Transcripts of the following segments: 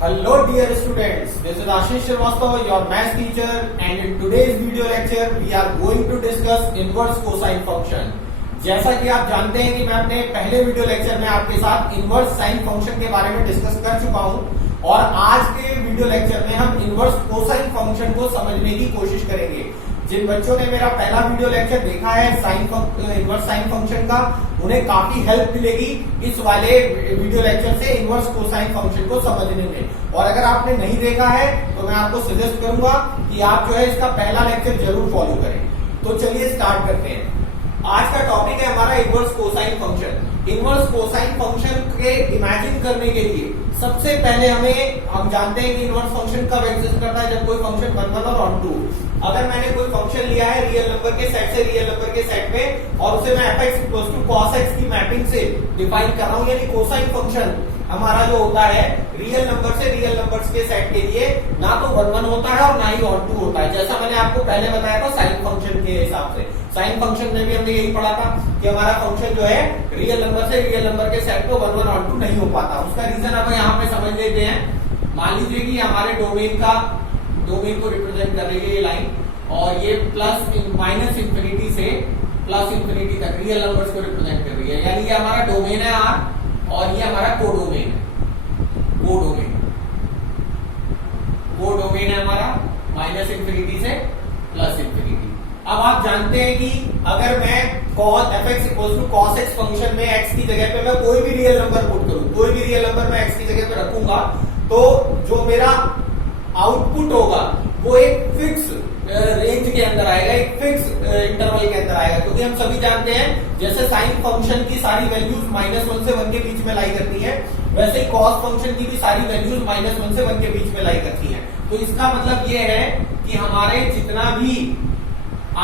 Hello dear students, this is Ashish Srivastava, your math teacher, and in today's video lecture we are going to discuss inverse cosine function. जैसा कि आप जानते हैं कि मैं अपने पहले वीडियो लेक्चर में आपके साथ इनवर्स साइन फंक्शन के बारे में डिस्कस कर चुका हूं और आज के वीडियो लेक्चर में हम इनवर्स कोसाइन फंक्शन को समझने की कोशिश करेंगे। जिन बच्चों ने मेरा पहला वीडियो लेक्चर देखा है इनवर्स साइन फंक्शन का, उन्हें काफी हेल्प मिलेगी इस वाले वीडियो लेक्चर से इनवर्स कोसाइन फंक्शन को समझने में। और अगर आपने नहीं देखा है तो मैं आपको सजेस्ट करूंगा कि आप जो है इसका पहला लेक्चर जरूर फॉलो करें। तो चलिए स्टार्ट करते हैं। आज का टॉपिक है हमारा inverse cosine function. Inverse cosine function के इमेजिन करने के लिए सबसे पहले हम जानते हैं कि इनवर्स फंक्शन कब एग्जिस्ट करता है, जब कोई फंक्शन 1 1 और ऑन 2। अगर मैंने कोई फंक्शन लिया है रियल नंबर के सेट से रियल नंबर के सेट में और उसे मैं fx = cos x की मैपिंग से डिफाइन कर रहा हूं, यानी कोसाइन फंक्शन हमारा जो होता है रियल नंबर से रियल नंबर्स के सेट के लिए ना तो 1 1 होता है और ना ही ऑन 2 होता है। जैसा मैंने आपको पहले बताया था साइन फंक्शन के हिसाब से, साइन फंक्शन में भी हमने यही पढ़ा था कि हमारा फंक्शन जो है रियल नंबर से रियल नंबर के सेट को 1 1 ऑन 2 नहीं हो पाता। उसका रीजन अब यहाँ पे समझ लेते हैं। मान लीजिए कि हमारे डोमेन को रिप्रेजेंट कर रही है ये लाइन, और ये माइनस इंफिनिटी से प्लस इंफिनिटी तक रियल नंबर्स को रिप्रेजेंट कर रही है, यानी ये हमारा डोमेन है R और ये हमारा कोडोमेन है। कोडोमेन है हमारा माइनस इंफिनिटी से प्लस इंफिनिटी। अब आप जानते हैं कि अगर मैं fx = cos x फंक्शन में x की जगह पे मैं कोई भी रियल नंबर पुट करूं, कोई भी रियल नंबर मैं x की जगह पे रखूंगा, तो जो मेरा आउटपुट होगा वो एक फिक्स रेंज के अंदर आएगा, एक फिक्स इंटरवल के अंदर आएगा। क्योंकि हम सभी जानते हैं जैसे साइन फंक्शन की सारी वैल्यूज -1 से 1 के बीच में लाई करती है, वैसे ही कॉस फंक्शन की भी सारी वैल्यूज -1 से 1 के बीच में लाई करती है। तो इसका मतलब ये है कि हमारे जितना भी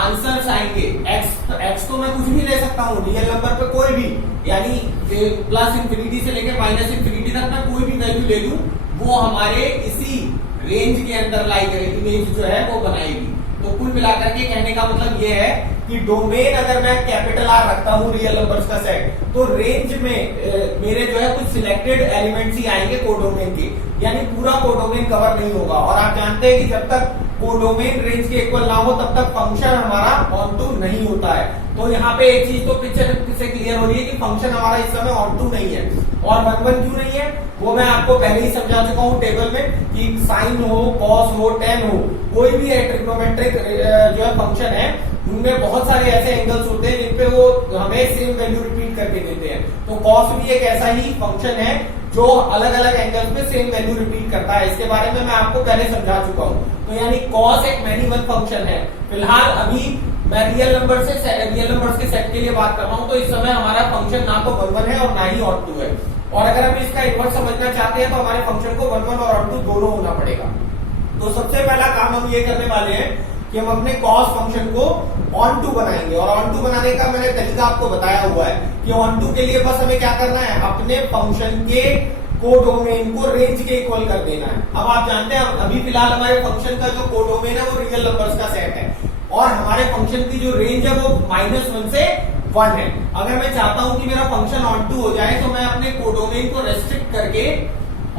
आंसर्स आएंगे x तो मैं कुछ भी ले सकता हूँ रियल नंबर पे, कोई भी, यानी प्लस इंफिनिटी से लेकर माइनस इंफिनिटी तक मैं कोई भी वैल्यू ले लूं, वो हमारे इसी रेंज के अंदर लाई करेगी, रेंज जो है वो बनाएगी। तो कुल मिलाकर के कहने का मतलब ये है कि डोमेन अगर मैं कैपिटल R रखता हूँ रियल नंबर्स का सेट, तो रेंज में मेरे जो है कुछ सिलेक्टेड एलिमेंट्स ही आएंगे कोडोमेन के, यानी पूरा कोडोमेन कवर नहीं होगा। और आप जानते हैं कि जब तक कोडोमेन रेंज के इक्वल ना हो तब तक फंक्शन हमारा ऑन टू नहीं होता है। तो यहाँ पे एक चीज तो पिक्चर से क्लियर हो रही है कि फंक्शन हमारा इस समय ऑन टू नहीं है। और 1 1 क्यों नहीं है वो मैं आपको पहले ही समझा चुका हूँ टेबल में कि साइन हो, कॉस हो, टेन हो, कोई भी ट्रिग्नोमेट्रिक जो है फंक्शन है, उनमें बहुत सारे ऐसे एंगल्स होते हैं जिनपे वो हमें सेम वैल्यू रिपीट करके देते हैं। तो कॉस भी एक ऐसा ही फंक्शन है जो अलग अलग एंगल्स पे सेम वैल्यू रिपीट करता है। इसके बारे में मैं आपको पहले समझा चुका हूँ। तो यानी कॉस एक मैनी वन फंक्शन है। फिलहाल अभी मैं रियल नंबर्स के सेट के लिए बात कर रहा हूँ, तो इस समय हमारा फंक्शन ना तो 1 1 है और ना ही ऑन 2 है। और अगर हम इसका इन्वर्स समझना चाहते हैं तो हमारे फंक्शन को 1 1 और ऑन 2 दोनों होना पड़ेगा। तो सबसे पहला काम हम ये करने वाले हैं कि हम अपने कॉस फंक्शन को ऑन टू बनाएंगे। और ऑन टू बनाने का मैंने तरीका आपको बताया हुआ है कि ऑन टू के लिए बस हमें क्या करना है, अपने फंक्शन के कोडोमेन को रेंज के इक्वल कर देना है। अब आप जानते हैं अभी फिलहाल हमारे फंक्शन का जो कोडोमेन है वो रियल नंबर्स का सेट है और हमारे फंक्शन की जो रेंज है वो -1 से 1 है। अगर मैं चाहता हूं कि मेरा फंक्शन ऑन टू हो जाए तो मैं अपने कोडोमेन को रेस्ट्रिक्ट करके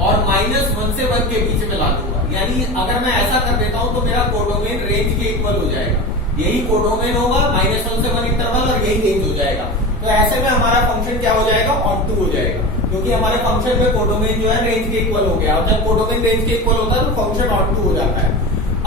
और -1 से 1 के बीच में ला दूंगा। यानी अगर मैं ऐसा कर देता हूं तो मेरा कोडोमेन रेंज के इक्वल हो जाएगा, यही कोडोमेन होगा, -1 से 1 इंटरवल और यही रेंज हो जाएगा। तो ऐसे में हमारा फंक्शन क्या हो जाएगा, ऑन टू हो जाएगा, क्योंकि हमारे फंक्शन में कोडोमेन जो है रेंज के इक्वल हो गया। और जब कोडोमेन रेंज के इक्वल होता है तो फंक्शन ऑन टू हो जाता है।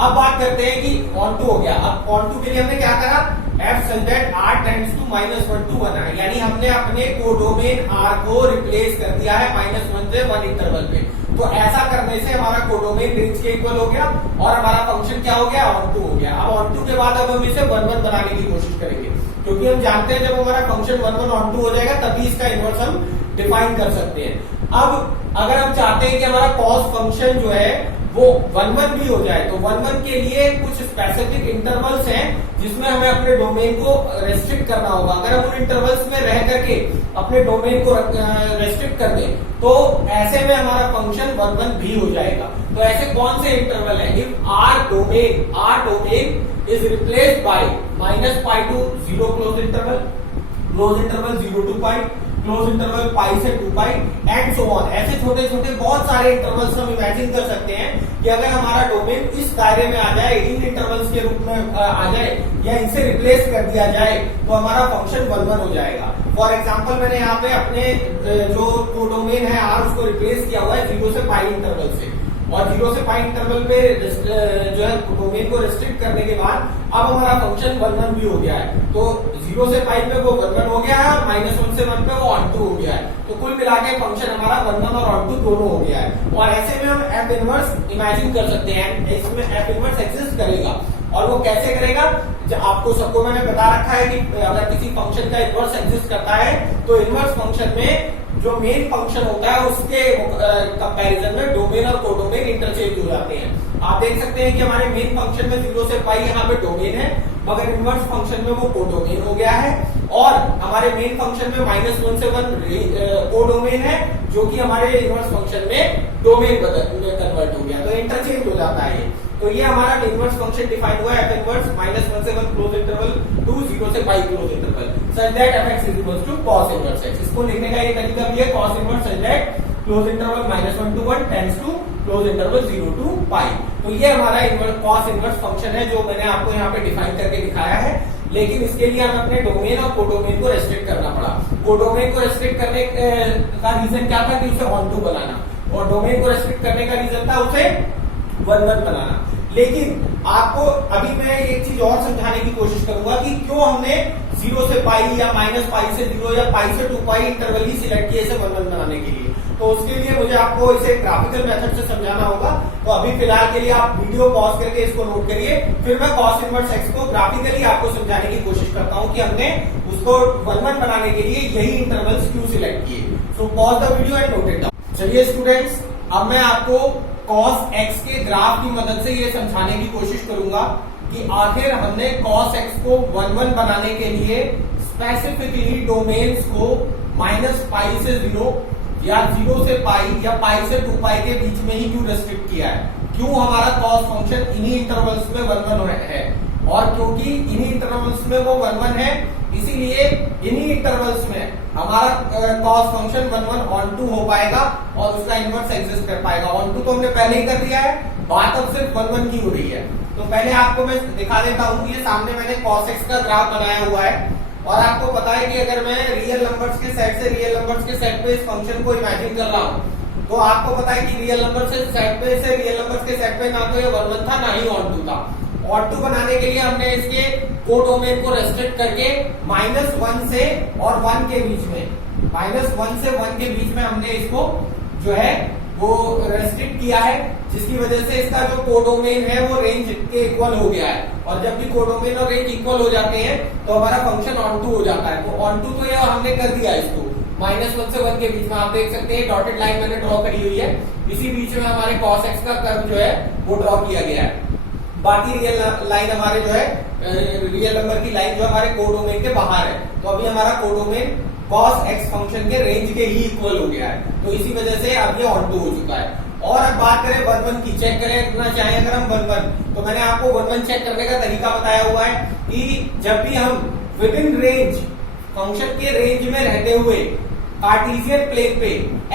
अब बात करते हैं कि ऑन टू हो गया। अब ऑन टू के लिए हमने क्या करा, f such that r tends to -1 to 1 है, यानी हमने अपने कोडोमेन r को रिप्लेस कर दिया है -1 से 1 इंटरवल पे। तो ऐसा करने से हमारा कोडोमेन रेंज के इक्वल हो गया और हमारा फंक्शन क्या हो गया, ऑन टू हो गया। अब ऑन टू के बाद अब हम इसे 1 1 बनाने की कोशिश करेंगे, क्योंकि हम जानते हैं जब हमारा फंक्शन 1 1 ऑन टू हो जाएगा तभी इसका इन्वर्स हम डिफाइन कर सकते हैं। अब अगर हम चाहते हैं कि हमारा कॉस फंक्शन जो है वो 1 1 भी हो जाए, तो 1 1 के लिए कुछ स्पेसिफिक इंटरवल्स हैं जिसमें हमें अपने डोमेन को रेस्ट्रिक्ट करना होगा। अगर हम उन इंटरवल्स में रह करके अपने डोमेन को रेस्ट्रिक्ट कर दें तो ऐसे में हमारा फंक्शन 1 1 भी हो जाएगा। तो ऐसे कौन से इंटरवल है, if R domain is replaced by -π to 0 close interval 0 to π, close interval pi से 2 पाई एंड सो ऑन। ऐसे छोटे छोटे बहुत सारे इंटरवल्स हम इमेजिन कर सकते हैं कि अगर हमारा डोमेन इस दायरे में आ जाए, इन इंटरवल्स के रूप में आ जाए या इनसे रिप्लेस कर दिया जाए तो हमारा फंक्शन 1 1 हो जाएगा। फॉर एग्जाम्पल मैंने यहाँ पे अपने जो डोमेन है आर उसको रिप्लेस किया हुआ है 0 से पाई इंटरवल से, और 0 से पाई इंटरवल पे जो है डोमेन को रेस्ट्रिक्ट करने के बाद अब हमारा फंक्शन 1 1 भी हो गया है। तो 0 से पाई पे वो 1 1 हो गया है और -1 से 1 पे वो ऑन 2 हो गया है। तो कुल मिला के फंक्शन हमारा 1 1 और ऑन 2 दोनों हो गया है। और ऐसे में हम एफ इनवर्स इमेजिन कर सकते हैं, इसमें एफ इनवर्स एग्जिस्ट करेगा। और वो कैसे करेगा, आपको सबको मैंने बता रखा है कि अगर किसी फंक्शन का इनवर्स एग्जिस्ट करता है तो इनवर्स फंक्शन में जो मेन फंक्शन होता है उसके कंपैरिजन में डोमेन और कोडोमेन इंटरचेंज हो जाते हैं। आप देख सकते हैं कि हमारे मेन फंक्शन में 0 से पाई यहाँ पे डोमेन है, मगर इनवर्स फंक्शन में वो कोडोमेन हो गया है। और हमारे मेन फंक्शन में -1 से 1 कोडोमेन है, जो कि हमारे इनवर्स फंक्शन में डोमेन में कन्वर्ट हो गया, तो इंटरचेंज हो जाता है। तो ये हमारा इनवर्स फंक्शन डिफाइन हुआ है, एफ इनवर्स -1 से 1 क्लोज इंटरवल टू 0 से pi close interval such that fx is equal to cos inverse x। इसको लिखने का ये तरीका भी है, cos inverse such that close interval -1 to 1 tends to close interval 0 to pi. तो ये हमारा cos इनवर्स फंक्शन है जो मैंने आपको यहाँ पे डिफाइन करके दिखाया है। लेकिन इसके लिए हमें अपने डोमेन और कोडोमेन को रेस्ट्रिक्ट करना पड़ा। कोडोमेन को रेस्ट्रिक्ट करने का रीजन क्या था कि उसे ऑन टू बनाना, और डोमेन को रेस्ट्रिक्ट करने का रीजन था उसे 1 1 बनाना। लेकिन आपको अभी मैं एक चीज और समझाने की कोशिश करूंगा कि क्यों हमने 0 से पाई या -पाई से 0 या पाई से 2 पाई इंटरवल ही सिलेक्ट किए इसे 1 1 बनाने के लिए। तो उसके लिए मुझे आपको इसे ग्राफिकल मेथड से समझाना होगा। तो अभी फिलहाल के लिए आप वीडियो पॉज करके इसको नोट करिए, फिर मैं cos इनवर्स x को ग्राफिकली आपको समझाने की कोशिश करता हूं कि हमने उसको 1 1 बनाने के लिए यही इंटरवल्स क्यों सिलेक्ट किए। So pause the video and note it down. चलिए स्टूडेंट्स, अब मैं आपको cos x के ग्राफ की मदद से ये समझाने की कोशिश करूंगा कि आखिर हमने cos x को 1 1 बनाने के लिए स्पेसिफिकली डोमेन्स को -पाई से 0 या 0 से पाई या पाई से 2 पाई के बीच में ही क्यों रेस्ट्रिक्ट किया है। क्यों हमारा cos फंक्शन इन्हीं इंटरवल्स में 1 1 है, और क्योंकि इन्हीं इंटरवल्स में वो 1 1 है, इसीलिए इन्हीं इंटरवल्स में हमारा cos फंक्शन 1 1 ऑन 2 हो पाएगा और उसका इनवर्स एग्जिस्ट कर पाएगा। ऑन 2 तो हमने पहले ही कर दिया है, बात अब सिर्फ 1 1 की हो रही है। तो पहले आपको मैं दिखा देता हूं, ये सामने मैंने cos x का ग्राफ बनाया हुआ है, और आपको पता है कि अगर मैं रियल नंबर्स के सेट से रियल नंबर्स के सेट पे इस फंक्शन को इमेजिन कर रहा हूं, तो आपको पता है कि रियल नंबर से सेट पे से रियल नंबर्स के सेट पे ना तो ये 1 1 था ना ही ऑन 2 था। ऑन 2 बनाने के लिए हमने इसके कोडोमेन को रेस्ट्रिक्ट करके -1 से और 1 के बीच में, -1 से 1 के बीच में हमने इसको जो है वो रेस्ट्रिक्ट किया है, जिसकी वजह से इसका जो कोडोमेन है वो रेंज के इक्वल हो गया है। और जब भी कोडोमेन और रेंज इक्वल हो जाते हैं तो हमारा फंक्शन ऑन 2 हो जाता है। तो ऑन 2 तो ये हमने कर दिया इसको, -1 से 1 के बीच में आप देख सकते हैं डॉटेड लाइन मैंने ड्रॉ करी हुई है, इसी बीच में हमारे cos x का कर्व जो है वो ड्रॉ किया गया है। बाकी रियल लाइन हमारे जो है रियल नंबर की लाइन जो हमारे कोडोमेन के बाहर है, तो अभी हमारा कोडोमेन cos x फंक्शन के रेंज के ही इक्वल हो गया है, तो इसी वजह से अब ये ऑन 2 हो चुका है। और अब बात करें 1 1 की, चेक करें इतना चाहे अगर हम 1 1, तो मैंने आपको 1 1 चेक करने का तरीका बताया हुआ है कि जब भी हम विद इन रेंज फंक्शन के रेंज में रहते हुए कार्टेशियन प्लेन पे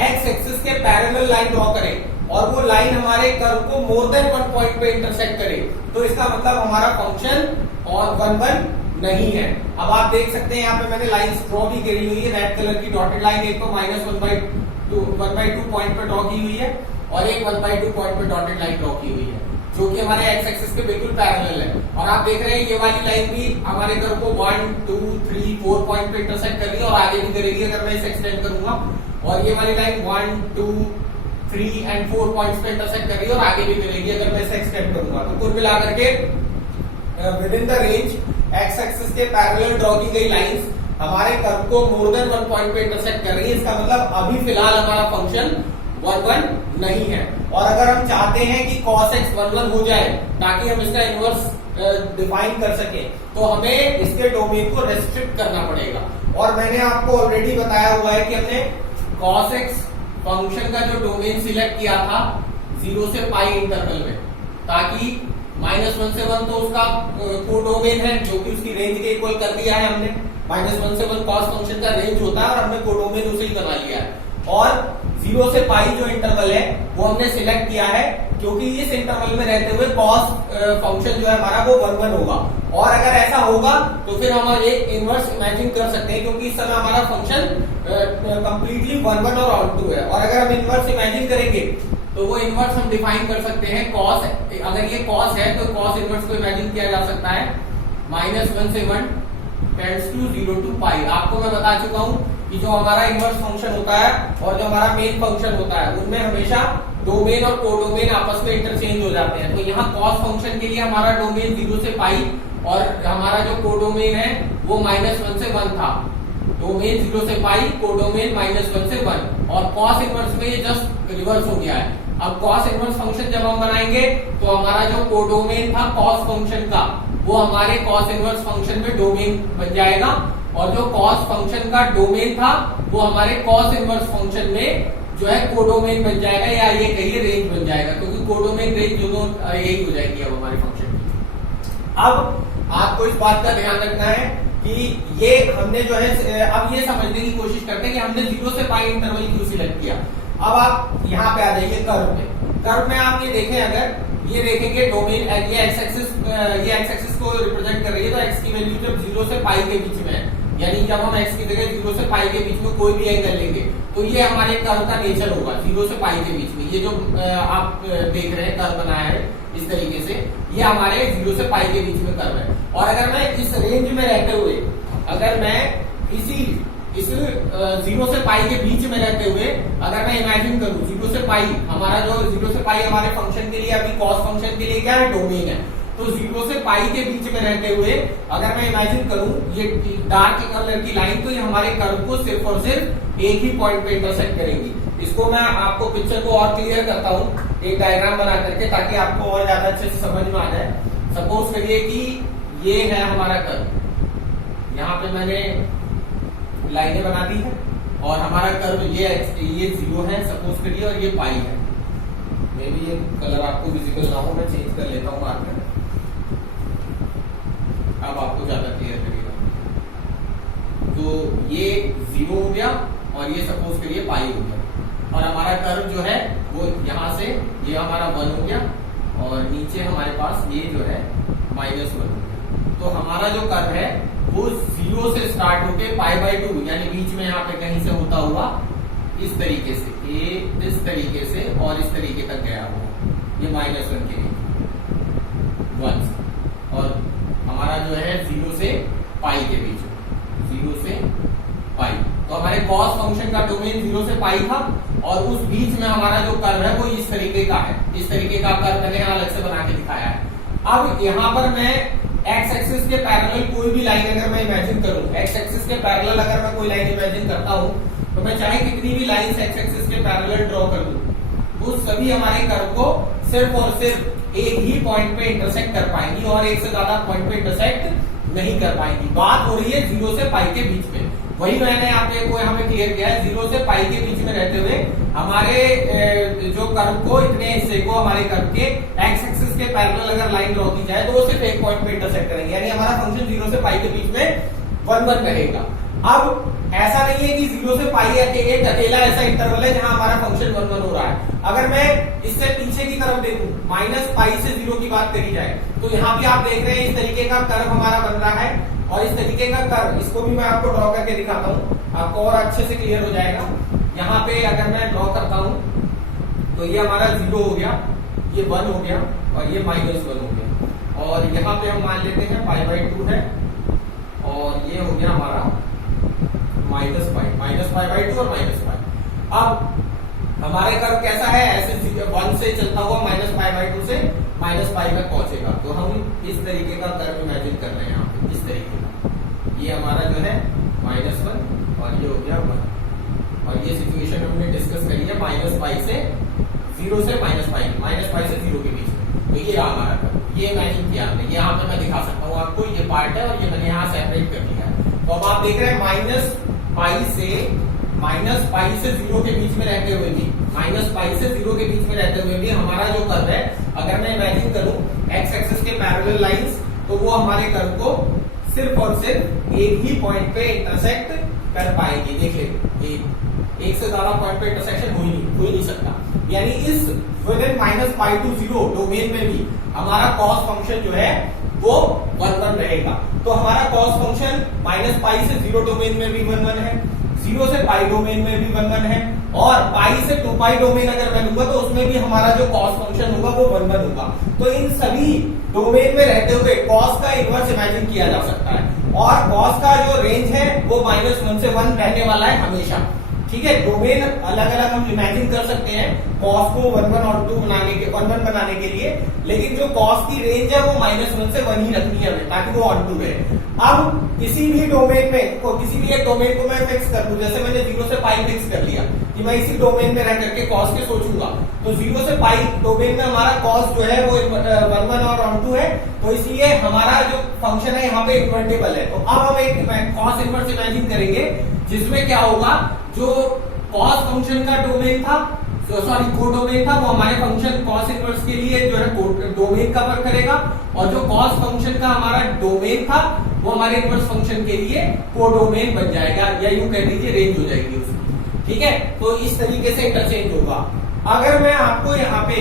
x एक्सिस के पैरेलल लाइन ड्रॉ करें और वो लाइन हमारे कर्व को मोर देन 1 पॉइंट पे इंटरसेक्ट करे, तो इसका मतलब हमारा फंक्शन और 1 1 नहीं है। अब आप देख सकते हैं यहाँ पे मैंने लाइंस ड्रॉ भी करी हुई है, रेड कलर की डॉटेड लाइन एक तो -1/2 पॉइंट पे ड्रॉ की हुई है और एक 1/2 पॉइंट पे डॉटेड लाइन ड्रॉ की हुई है, जो कि हमारे एक्स एक्सिस के बिल्कुल पैरेलल है। और आप देख रहे हैं ये वाली लाइन भी हमारे कर्व को 1 2 3 4 पॉइंट पे इंटरसेक्ट कर रही है और आगे भी करेगी अगर मैं इसे एक्सटेंड करूंगा, और ये वाली लाइन 1 2 3 एंड 4 पॉइंट्स पे इंटरसेक्ट कर रही है और आगे भी करेगी अगर मैं इसे एक्सटेंड करूंगा। तो कुल मिलाकर के with in the range x axis के पैरेलल ड्रॉ की गई लाइंस हमारे कर्व को मोर देन 1 पॉइंट पे इंटरसेक्ट कर रही है, इसका मतलब अभी फिलहाल हमारा फंक्शन 1 1 नहीं है। और अगर हम चाहते हैं कि cos x 1 1 हो जाए ताकि हम इसका इनवर्स डिफाइन कर सके, तो हमें इसके डोमेन को रेस्ट्रिक्ट करना पड़ेगा। और मैंने आपको ऑलरेडी बताया हुआ है कि हमने cos x फंक्शन का जो डोमेन सिलेक्ट किया था 0 से पाई इंटरवल में, ताकि -1 से 1 तो उसका कोडोमेन है जो कि उसकी रेंज के इक्वल कर दिया है हमने, -1 से 1 कॉस फंक्शन का रेंज होता है और हमने कोडोमेन उसे ही बना लिया है। और 0 से पाई जो इंटरवल है वो हमने सिलेक्ट किया है क्योंकि इस इंटरवल में रहते हुए कॉस फंक्शन जो है हमारा वो 1 होगा। और अगर ऐसा होगा तो फिर हम एक इनवर्स इमेजिन कर सकते हैं क्योंकि इस समय हमारा फंक्शन कंप्लीटली 1 और ऑन टू है। और अगर हम इनवर्स इमेजिन करेंगे तो वो इनवर्स हम डिफाइन कर सकते हैं कॉस, अगर ये कॉस है तो कॉस इनवर्स को इमेजिन किया जा सकता है -1 से 1 टेंड्स टू 0 टू पाई। आपको मैं बता चुका हूं कि जो हमारा इनवर्स फंक्शन होता है और जो हमारा मेन फंक्शन होता है उनमें हमेशा डोमेन और कोडोमेन आपस में इंटरचेंज हो जाते हैं। तो यहाँ कॉस फंक्शन के लिए हमारा डोमेन 0 से पाई और हमारा जो कोडोमेन है वो -1 से 1 था। डोमेन 0 से पाई, कोडोमेन -1 से 1 और कॉस इनवर्स में ये जस्ट रिवर्स हो गया है। अब कॉस इनवर्स फंक्शन जब हम बनाएंगे तो हमारा जो कोडोमेन था कॉस फंक्शन का वो हमारे कॉस इनवर्स फंक्शन में डोमेन बन जाएगा और जो कॉस फंक्शन का डोमेन था वो हमारे कॉस इनवर्स फंक्शन में जो है कोडोमेन बन जाएगा या ये कहिए रेंज बन जाएगा क्योंकि कोडोमेन रेंज दोनों यही हो जाएगी अब हमारे फंक्शन की। अब आपको इस बात का ध्यान रखना है कि ये हमने जो है अब ये समझने की कोशिश करते हैं कि हमने 0 से पाई इंटरवल क्यों सिलेक्ट किया। अब आप यहाँ पे आ जाइए कर्व पे। कर्व में आप ये देखें, अगर ये देखेंगे डोमेन ये एक्स एक्सिस को रिप्रेजेंट कर रही है तो एक्स की वैल्यू जब 0 से पाई के बीच में है, यानी जब हम एक्स की जगह 0 से पाई के बीच में कोई भी एंगल लेंगे तो ये हमारे कर्व का नेचर होगा 0 से पाई के बीच में। ये जो आप देख रहे हैं कर्व बनाया है इस तरीके से, ये हमारे 0 से पाई के बीच में कर्व है। और अगर मैं इस रेंज में रहते हुए, अगर मैं इस 0 से पाई के बीच में रहते हुए अगर मैं इमेजिन करूं 0 से पाई, हमारा जो 0 से पाई हमारे फंक्शन के लिए अभी कॉस फंक्शन के लिए क्या है, डोमेन है। तो 0 से पाई के बीच में रहते हुए अगर मैं इमेजिन करूं ये डार्क कलर की लाइन, तो ये हमारे कर्व को सिर्फ और सिर्फ एक ही पॉइंट पे इंटरसेक्ट करेंगी। इसको मैं आपको पिक्चर को और क्लियर करता हूं एक डायग्राम बना करके, ताकि आपको और ज्यादा अच्छे से समझ में आ जाए। सपोज करिए कि ये है हमारा कर्व, यहाँ पे मैंने लाइनें बना दी है और हमारा कर्व ये 0 है सपोज करिए और ये पाई है। मे भी ये कलर आपको विजिबल ना हो, मैं चेंज कर लेता हूँ बाद में, अब आपको ज्यादा क्लियर करेगा। तो ये 0 हो गया और ये सपोज करिए पाई हो गया और हमारा कर्व जो है वो यहाँ से ये हमारा 1 हो गया और नीचे हमारे पास ये जो है -1 हो गया। तो हमारा जो कर्व है वो 0 से स्टार्ट होके π/2 यानी बीच में यहाँ पे कहीं से होता हुआ इस तरीके से इस तरीके से और इस तरीके तक गया हुआ, ये -1 के लिए 1 और हमारा जो है 0 से पाई के बीच में 0 से पाई। तो हमारे कॉस फंक्शन का डोमेन 0 से पाई था और उस बीच में हमारा जो कर्व है वो इस तरीके का है। इस तरीके का कर्व मैंने यहाँ अलग से बना के दिखाया है। अब यहाँ पर मैं एक्स एक्सिस के पैरेलल कोई भी लाइन अगर मैं इमेजिन करूं, एक्स एक्सिस के पैरेलल अगर मैं कोई लाइन इमेजिन करता हूं तो मैं चाहे कितनी भी लाइंस एक्स एक्सिस के पैरेलल ड्रॉ कर दूं, वो सभी हमारे कर्व को सिर्फ और सिर्फ एक ही पॉइंट पे इंटरसेक्ट कर पाएंगी और एक से ज्यादा पॉइंट पे इंटरसेक्ट नहीं कर पाएंगी। बात हो रही है 0 से पाई के बीच में। वही मैंने आपको यहाँ पे क्लियर किया है, 0 से पाई के बीच में रहते हुए हमारे जो कर्व को इतने हिस्से को हमारे कर्व के एक्स एक्सिस के पैरेलल अगर लाइन ड्रॉ की जाए तो वो सिर्फ एक पॉइंट पे इंटरसेक्ट करेंगे, यानी हमारा फंक्शन 0 से पाई के बीच में 1 रहेगा। अब ऐसा नहीं है कि 0 से पाई एक अकेला ऐसा इंटरवल है जहां हमारा फंक्शन 1 हो रहा है। अगर मैं इससे पीछे की तरफ देखूं, -π से 0 की बात करी जाए, तो यहाँ भी आप देख रहे हैं इस तरीके का कर्व हमारा बन रहा है और इस तरीके का कर्व, इसको भी मैं आपको ड्रॉ करके दिखाता हूँ, आपको और अच्छे से क्लियर हो जाएगा। यहाँ पे अगर मैं ड्रॉ करता हूँ तो ये हमारा 0 हो गया, ये 1 हो गया और ये -1 हो गया और यहाँ पे हम मान लेते हैं π/2 है और ये हो गया हमारा -π/2 और -π। अब हमारे कर्व कैसा है, ऐसे 1 से चलता हुआ -π/2 से -π में पहुंचेगा। तो हम इस तरीके का कर्व इमेजिन कर रहे हैं यहाँ पे, इस तरीके का। ये हमारा जो है -1 और ये हो गया 1 और ये सिचुएशन हमने डिस्कस करी है -π से 0 से -π से 0 के बीच में। तो ये रहा हमारा कर्व, ये इमेजिन किया हमने। यहाँ पे मैं दिखा सकता हूँ आपको, ये पार्ट है और ये मैंने यहाँ सेपरेट कर दिया है। तो अब आप देख रहे हैं -π से 0 के बीच में रहते हुए भी, -π से 0 के बीच में रहते हुए भी हमारा जो कर्व है, अगर मैं इमेजिन करूं एक्स एक्सिस के पैरेलल लाइंस, तो वो हमारे कर्व को सिर्फ और सिर्फ एक ही पॉइंट पे इंटरसेक्ट कर पाएंगे। देखिए एक से ज्यादा पॉइंट पे इंटरसेक्शन हो ही नहीं सकता। यानी इस विद इन -π to 0 डोमेन में भी हमारा कॉस फंक्शन जो है वो 1 1 रहेगा। तो हमारा कॉस फंक्शन -π से 0 डोमेन में भी 1 1 है, 0 से π डोमेन में भी 1 1 है, और π से 2π डोमेन अगर मैं लूंगा तो उसमें भी हमारा जो कॉस फंक्शन होगा वो 1 1 होगा। तो इन सभी डोमेन में रहते हुए कॉस का इनवर्स इमेजिन किया जा सकता है, और कॉस का जो रेंज है वो -1 से 1 रहने वाला है हमेशा। ठीक है, डोमेन अलग अलग हम इमेजिन कर सकते हैं कॉस को 1 1 और 2 बनाने के 1 1 बनाने के लिए, लेकिन जो कॉस की रेंज है वो -1 से 1 ही रखनी है हमें, ताकि वो ऑन टू रहे। अब किसी भी डोमेन में किसी भी एक डोमेन को मैं फिक्स कर दूं, जैसे मैंने 0 से π फिक्स कर लिया कि मैं इसी डोमेन में रह करके कॉस के सोचूंगा, तो 0 से π डोमेन में हमारा कॉस जो है वो 1 1 और ऑन टू है, तो इसलिए हमारा जो फंक्शन है यहाँ पे इन्वर्टेबल है। तो अब हम एक कॉस इनवर्स इमेजिन करेंगे जिसमें क्या होगा, जो कॉस फंक्शन का डोमेन था, सॉरी कोडोमेन था, वो हमारे फंक्शन कॉस इनवर्स के लिए जो है डोमेन कवर करेगा, और जो कॉस फंक्शन का हमारा डोमेन था वो हमारे इनवर्स फंक्शन के लिए कोडोमेन बन जाएगा, या यूं कह दीजिए रेंज हो जाएगी उसकी। ठीक है, तो इस तरीके से इंटरचेंज होगा। अगर मैं आपको यहाँ पे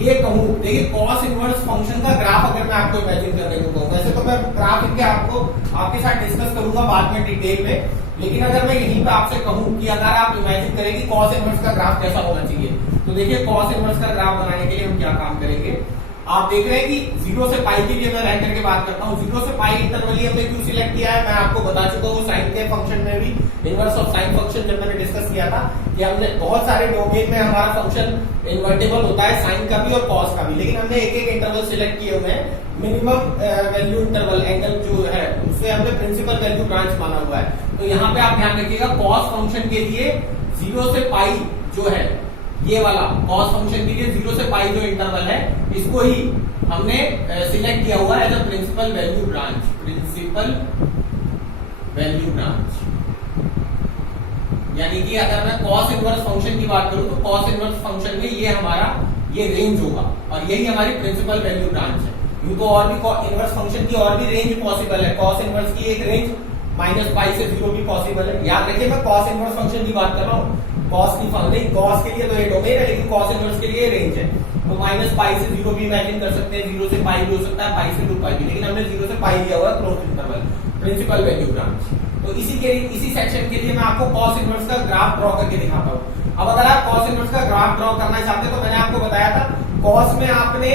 ये कहूं, देखिए कॉस इनवर्स फंक्शन का ग्राफ अगर मैं आपको इमेजिन करने को कहूं, वैसे तो मैं ग्राफ इनके आपके साथ डिस्कस करूंगा बाद में डिटेल में, लेकिन अगर मैं यहीं पे आपसे कहूं कि अगर आप इमेजिन करें कि कॉस इनवर्स का ग्राफ कैसा होना चाहिए, तो देखिए कॉस इनवर्स का ग्राफ बनाने के लिए हम क्या काम करेंगे। आप देख रहे हैं कि 0 से π के लिए मैं रह करके बात करता हूँ, 0 से π इंटरवल ही हमने क्यों सिलेक्ट किया है, मैं आपको बता चुका हूँ साइन के फंक्शन में भी, इनवर्स ऑफ साइन फंक्शन जब मैंने डिस्कस किया था कि हमने बहुत सारे डोमेन में हमारा फंक्शन इन्वर्टेबल होता है, साइन का भी और कॉस का भी, लेकिन हमने एक एक इंटरवल सिलेक्ट किए हुए हैं। मिनिमम वैल्यू इंटरवल एंगल जो है उससे हमने प्रिंसिपल वैल्यू ब्रांच माना हुआ है। तो यहाँ पे आप ध्यान रखिएगा कॉस फंक्शन के लिए 0 से π जो है ये वाला कॉस फंक्शन के लिए 0 से π जो इंटरवल है इसको ही हमने सिलेक्ट किया हुआ है as a principal value branch, principal value branch. यानी कि अगर मैं कॉस इनवर्स फंक्शन की बात करूं तो कॉस इनवर्स फंक्शन में ये हमारा ये रेंज होगा, और यही हमारी प्रिंसिपल वैल्यू ब्रांच है। यूं तो और भी इनवर्स फंक्शन की और भी रेंज पॉसिबल है, कॉस इनवर्स की एक रेंज -π से 0 भी पॉसिबल है। याद रखिए मैं कॉस इनवर्स फंक्शन की बात कर रहा हूँ, कॉस की नहीं, कॉस के लिए तो ये डोमेन है, लेकिन कॉस इनवर्स के लिए रेंज है। तो -π से 0 भी इमेजिन कर सकते हैं, 0 से π भी हो सकता है, π से 2π भी, लेकिन हमने 0 से π लिया हुआ है closed interval, principal value branch. तो इसी सेक्शन के लिए मैं आपको कॉस इनवर्स का ग्राफ ड्रॉ करके दिखाता हूँ। अब अगर आप कॉस इनवर्स का ग्राफ ड्रॉ करना चाहते हैं तो मैंने आपको बताया था कॉस में आपने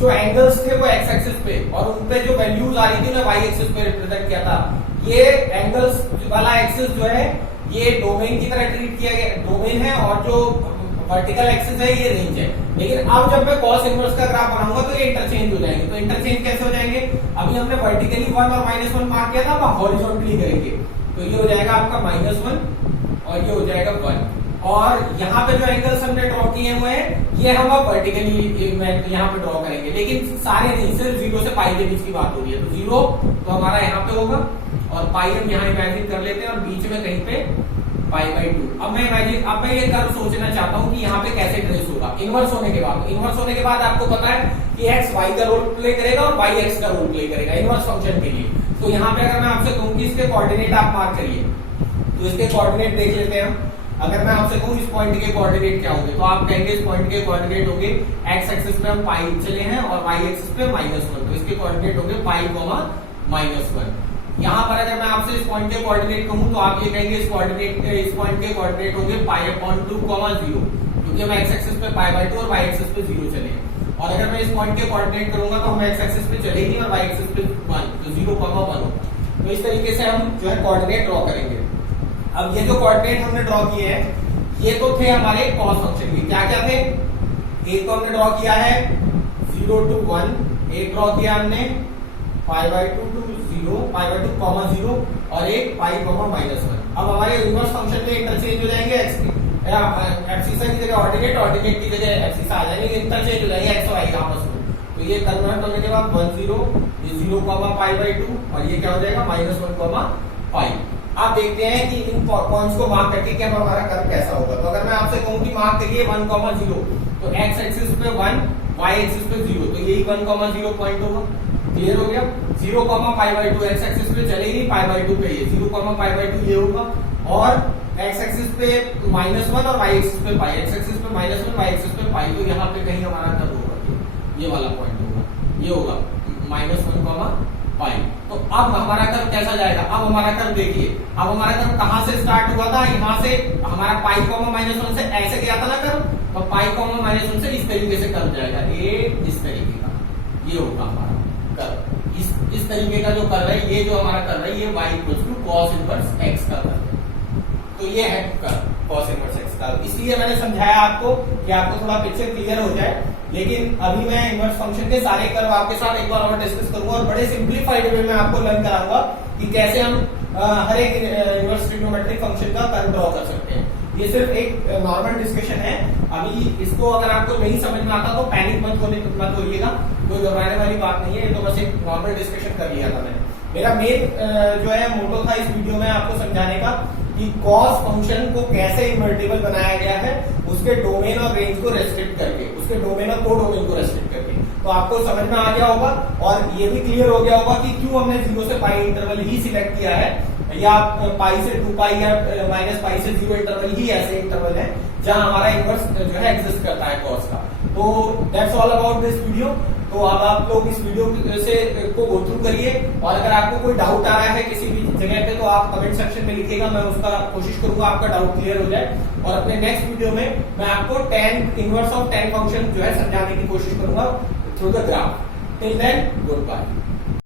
जो एंगल्स थे वो एक्स एक्सिस पे, और उन पे जो वैल्यूज आ रही थी ना वाई एक्सिस पे रिप्रेजेंट किया था। ये एंगल्स वाला एक्सिस जो है ये डोमेन की तरह ट्रीट किया गया, डोमेन है, और जो वर्टिकल एक्सिस है ये रेंज है। लेकिन अब जब मैं कॉस इनवर्स का ग्राफ बनाऊंगा तो ये इंटरचेंज हो जाएंगे। तो इंटरचेंज कैसे हो जाएंगे, अभी हमने वर्टिकली 1 और -1 मार्क किया था, अब हॉरिजॉन्टली करेंगे तो ये हो जाएगा आपका -1 और ये हो जाएगा 1, और यहाँ पे जो एंगल्स हमने ड्रॉ किए हुए हैं ये हम अब वर्टिकली यहाँ पे ड्रॉ करेंगे, लेकिन सारे नहीं, सिर्फ 0 से π के बीच की बात हो रही है। तो 0 तो हमारा यहाँ पे होगा, और π हम यहाँ इमेजिन कर लेते हैं, और बीच में कहीं पे π/2। अब मैं ये कर्व सोचना चाहता हूँ कि यहाँ पे कैसे ट्रेस होगा इनवर्स होने के बाद। इनवर्स होने के बाद आपको पता है कि x y का रोल प्ले करेगा और y x का रोल प्ले करेगा इनवर्स फंक्शन के लिए। तो यहाँ पे अगर मैं आपसे कहूँ कि इसके कोऑर्डिनेट आप मार्क करिए, तो इसके कोऑर्डिनेट देख लेते हैं हम। अगर मैं आपसे कहूँ इस पॉइंट के कोऑर्डिनेट क्या होंगे, तो आप कहेंगे इस पॉइंट के कोऑर्डिनेट होंगे x एक्सिस पे हम पाई चले हैं और y एक्सिस पे -1, तो इसके कोऑर्डिनेट होंगे π, -1। यहाँ पर अगर मैं आपसे इस पॉइंट के कोऑर्डिनेट कहूँ तो आप ये कहेंगे इस पॉइंट के कोऑर्डिनेट होंगे π/2, 0, क्योंकि हम x एक्सिस पे π/2 और y एक्सिस पे 0 चले। और अगर मैं इस पॉइंट के कोऑर्डिनेट करूंगा तो हम x एक्सिस पे चलेंगे और y एक्सिस पे 1, तो 0, 1 होगा। तो इस तरीके से हम जो है कोऑर्डिनेट ड्रॉ करेंगे। अब ये जो कोऑर्डिनेट हमने ड्रॉ किए हैं ये तो थे हमारे कॉस फंक्शन के, क्या क्या थे, एक तो हमने ड्रॉ किया है 0 to 1, एक ड्रॉ किया हमने π/2 to 0, π/2, 0, और एक π, -1। अब हमारे इनवर्स फंक्शन में इंटरचेंज हो जाएंगे एक्सिस की जगह ऑर्डिनेट की जगह एक्सिस आ जाएंगे, इंटरचेंज हो जाएंगे x और y आपस में। तो ये कन्वर्ट होने के बाद 1, 0, ये 0, π/2, और ये क्या हो जाएगा -1, π। आप देखते हैं कि इन पॉइंट्स को मार्क करके कि हमारा कर्व कैसा होगा। तो अगर मैं आपसे कहूं कि मार्क करिए 1, 0, तो x एक्सिस पे 1, y एक्सिस पे 0, तो यही 1, 0 पॉइंट होगा। क्लियर हो गया। 0, π/2 एक्स एक्सिस पे चलेगी, π/2 पे ये 0, π/2 ये होगा, और एक्स एक्सिस पे -1 और वाई एक्सिस पे पाई, एक्स एक्सिस पे -1 वाई एक्सिस पे पाई, तो यहाँ पे कहीं हमारा कर्व होगा, ये वाला पॉइंट होगा, ये होगा -1, पाई। तो अब हमारा कर्व कैसा जाएगा, अब हमारा कर्व देखिए, अब हमारा कर्व कहां से स्टार्ट हुआ था, यहाँ से हमारा पाई -1 से ऐसे गया था ना कर्व, तो पाई -1 से इस तरीके से कर्व जाएगा, इस तरीके का ये होगा हमारा कर्व। इस तरीके का जो कर्व है, ये जो हमारा कर्व है, ये y = cos इनवर्स x का कर्व है। तो ये है कर्व cos इनवर्स x का। इसलिए मैंने समझाया आपको कि आपको थोड़ा पिक्चर क्लियर हो जाए। लेकिन अभी मैं इनवर्स फंक्शन के सारे कर्व आपके साथ एक बार और डिस्कस करूंगा और बड़े सिंप्लीफाइड वे में आपको लर्न कराऊंगा कि कैसे हम हर एक इनवर्स ट्रिग्नोमेट्रिक फंक्शन का कर्व ड्रॉ कर सकते हैं। ये सिर्फ एक नॉर्मल डिस्कशन है। अभी इसको अगर आपको नहीं समझ में आता तो पैनिक मत होइएगा, कोई घबराने वाली बात नहीं है, ये तो बस एक नॉर्मल डिस्कशन कर लिया था मैंने। मेरा मेन जो है मोटो था इस वीडियो में आपको समझाने का कि कॉस फंक्शन को कैसे इन्वर्टिबल बनाया गया है, उसके डोमेन और रेंज को रेस्ट्रिक्ट करके, उसके डोमेन और कोडोमेन को रेस्ट्रिक्ट करके। तो आपको समझ में आ गया होगा और ये भी क्लियर हो गया होगा कि क्यों हमने 0 से पाई इंटरवल ही सिलेक्ट किया है, या पाई से 2 पाई या -पाई से 0 इंटरवल ही ऐसे इंटरवल है जहां हमारा इनवर्स जो है एग्जिस्ट करता है कॉस का। तो that's all about this video. तो अब आप लोग इस वीडियो से को गो थ्रू करिए, और अगर आपको कोई डाउट आ रहा है किसी भी जगह पे तो आप कमेंट सेक्शन में लिखिएगा, मैं उसका कोशिश करूंगा आपका डाउट क्लियर हो जाए। और अपने नेक्स्ट वीडियो में मैं आपको इनवर्स ऑफ 10 फंक्शन जो है समझाने की कोशिश करूंगा through the graph. Till then good bye.